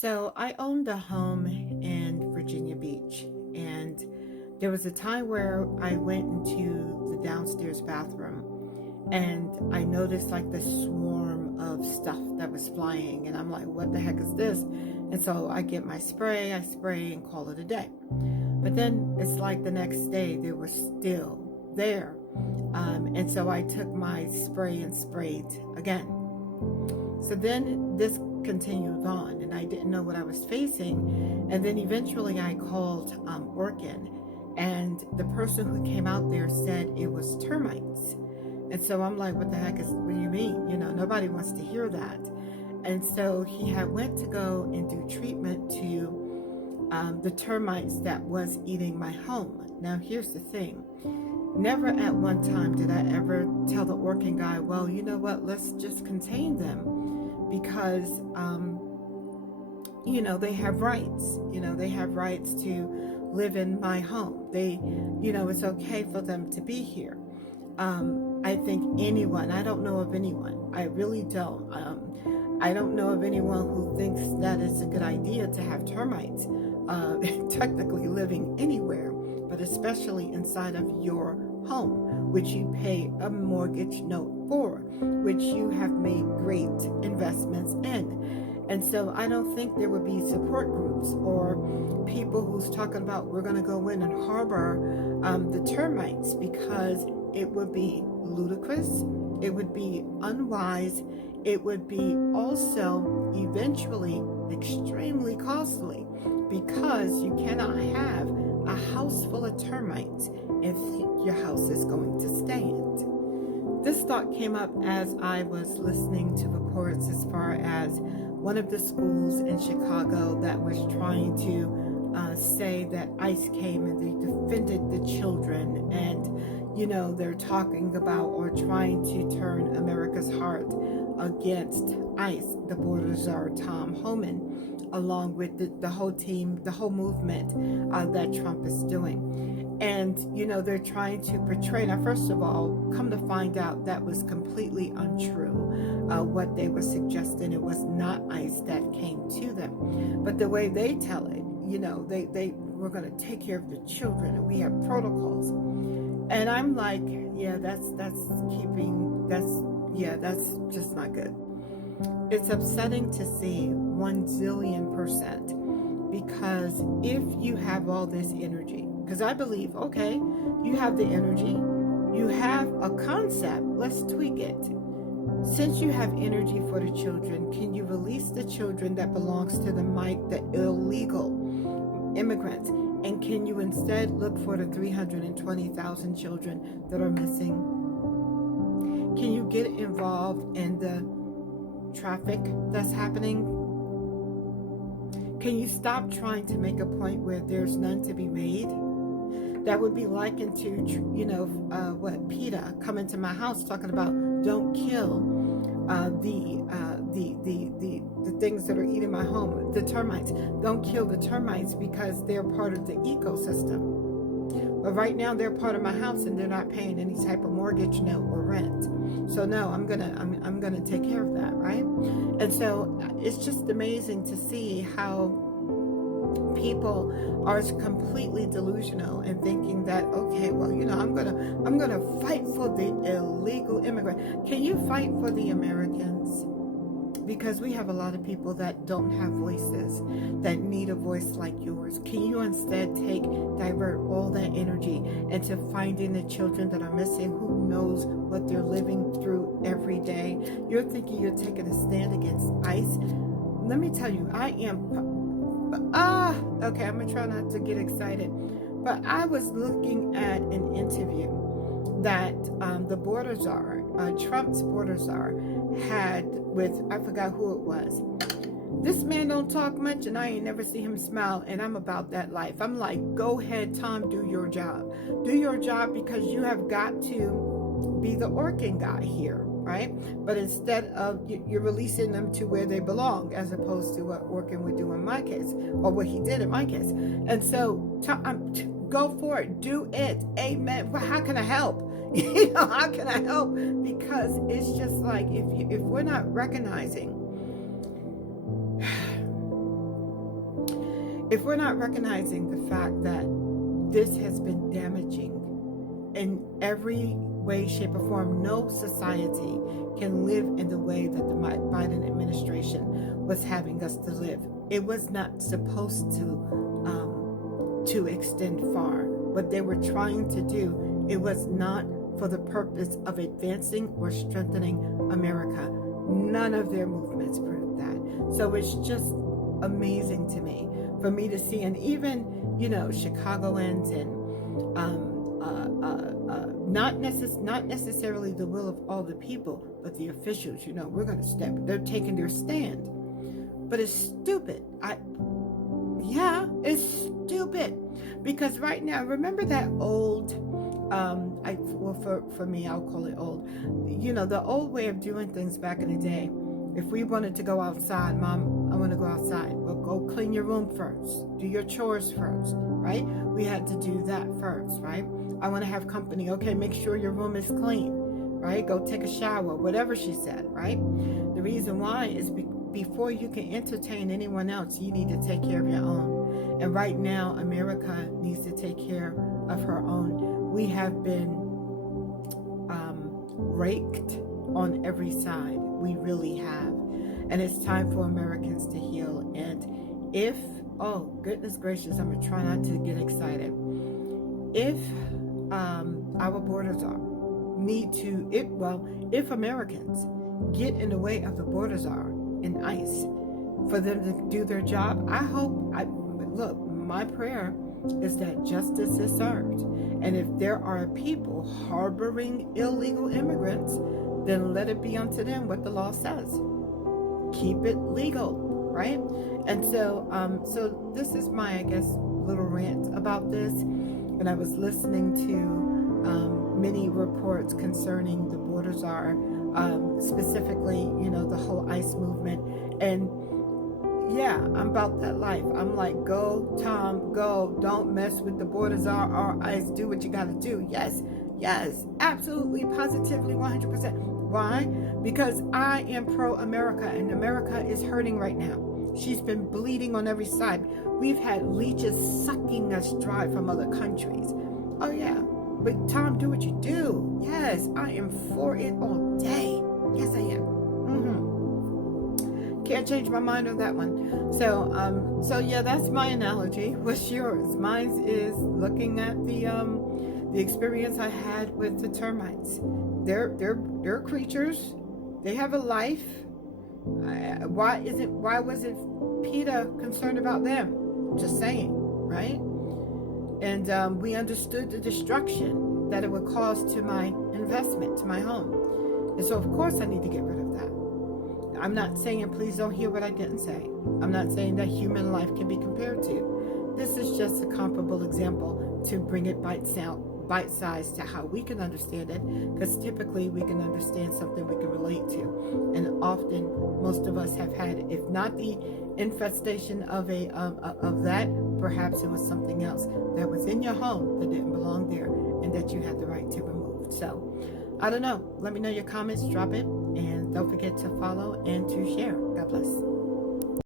So I owned a home in Virginia Beach, and there was a time where I went into the downstairs bathroom and I noticed like this swarm of stuff that was flying, and I'm like, what the heck is this? And so I get my spray, I spray and call it a day. But then it's like the next day they were still there. And so I took my spray and sprayed again. So then this continued on, and I didn't know what I was facing. And then eventually I called Orkin, and the person who came out there said it was termites. And so I'm like, what the heck what do you mean? Nobody wants to hear that. And so he had went to go and do treatment to the termites that was eating my home. Now, here's the thing. Never at one time did I ever tell the Orkin guy, well, you know what, let's just contain them because, they have rights. They have rights to live in my home. It's okay for them to be here. I think I don't know of anyone, I really don't. I don't know of anyone who thinks that it's a good idea to have termites technically living anywhere, but especially inside of your home, which you pay a mortgage note for, which you have made great investments in. And so I don't think there would be support groups or people who's talking about we're going to go in and harbor the termites, because it would be ludicrous, it would be unwise, it would be also eventually extremely costly, because you cannot have a house full of termites if your house is going to stand. This thought came up as I was listening to reports as far as one of the schools in Chicago that was trying to say that ICE came and they defended the children, and they're talking about or trying to turn America's heart against ICE, the border czar Tom Homan, along with the whole team, the whole movement that Trump is doing. And they're trying to portray. Now, first of all, come to find out that was completely untrue. What they were suggesting, it was not ICE that came to them, but the way they tell it, they were going to take care of the children, and we have protocols. And I'm like, yeah, that's just not good. It's upsetting to see 1,000,000,000%, because if you have all this energy, because I believe, okay, you have the energy, you have a concept, let's tweak it. Since you have energy for the children, can you release the children that belongs to the illegal immigrants? And can you instead look for the 320,000 children that are missing? Can you get involved in the traffic that's happening? Can you stop trying to make a point where there's none to be made? That would be likened to, PETA coming to my house talking about don't kill the things that are eating my home, the termites. Don't kill the termites because they're part of the ecosystem. But right now they're part of my house and they're not paying any type of mortgage note or rent. So no, I'm gonna take care of that, right? And so it's just amazing to see how people are completely delusional and thinking that, okay, well, I'm gonna fight for the illegal immigrant. Can you fight for the Americans? Because we have a lot of people that don't have voices, that need a voice like yours. Can you instead divert all that energy into finding the children that are missing? Who knows what they're living through every day? You're thinking you're taking a stand against ICE. Let me tell you, I am. Okay, I'm gonna try not to get excited. But I was looking at an interview that the border czar, Trump's border czar, had with, I forgot who it was. This man don't talk much, and I ain't never see him smile, and I'm about that life. I'm like, go ahead, Tom, do your job. Do your job, because you have got to be the Orkin guy here, right? But instead of, you're releasing them to where they belong, as opposed to what Orkin would do in my case, or what he did in my case. And so, go for it. Do it. Amen. Well, how can I help? How can I help? Because it's just like, if we're not recognizing if we're not recognizing the fact that this has been damaging in every way, shape, or form, no society can live in the way that the Biden administration was having us to live. It was not supposed to extend far. What they were trying to do, it was not for the purpose of advancing or strengthening America. None of their movements proved that. So it's just amazing to me, for me to see, and even, Chicagoans and not necessarily the will of all the people, but the officials, we're going to step. They're taking their stand. But it's stupid. It's stupid. Because right now, remember that old, for me, I'll call it old. The old way of doing things back in the day. If we wanted to go outside, Mom, I want to go outside. Well, go clean your room first. Do your chores first, right? We had to do that first, right? I want to have company. Okay, make sure your room is clean, right? Go take a shower, whatever she said, right? The reason why is before you can entertain anyone else, you need to take care of your own. And right now, America needs to take care of her own. We have been raked on every side. We really have. And it's time for Americans to heal. And if, oh, goodness gracious, I'm going to try not to get excited. If our borders if Americans get in the way of the borders are in ICE, for them to do their job, my prayer is that justice is served. And if there are people harboring illegal immigrants, then let it be unto them what the law says. Keep it legal, right? And so this is my, I guess, little rant about this. And I was listening to many reports concerning the border czar, specifically, the whole ICE movement. And yeah, I'm about that life. I'm like, go, Tom, go. Don't mess with the border czar or ICE. Do what you got to do. Yes, absolutely, positively, 100%. Why? Because I am pro-America, and America is hurting right now. She's been bleeding on every side. We've had leeches sucking us dry from other countries. Oh, yeah. But Tom, do what you do. Yes, I am for it all day. Yes, I am. Can't change my mind on that one. So yeah, that's my analogy. What's yours? Mine is looking at the experience I had with the termites. They're creatures. They have a life. Why wasn't PETA concerned about them? Just saying, right? And we understood the destruction that it would cause to my investment, to my home. And so of course I need to get rid of that. I'm not saying, please don't hear what I didn't say. I'm not saying that human life can be compared to. This is just a comparable example to bring it bite-sized to how we can understand it, because typically we can understand something we can relate to. And often most of us have had, if not the infestation of that, perhaps it was something else that was in your home that didn't belong there and that you had the right to remove. So I don't know. Let me know your comments, drop it, and don't forget to follow and to share. God bless.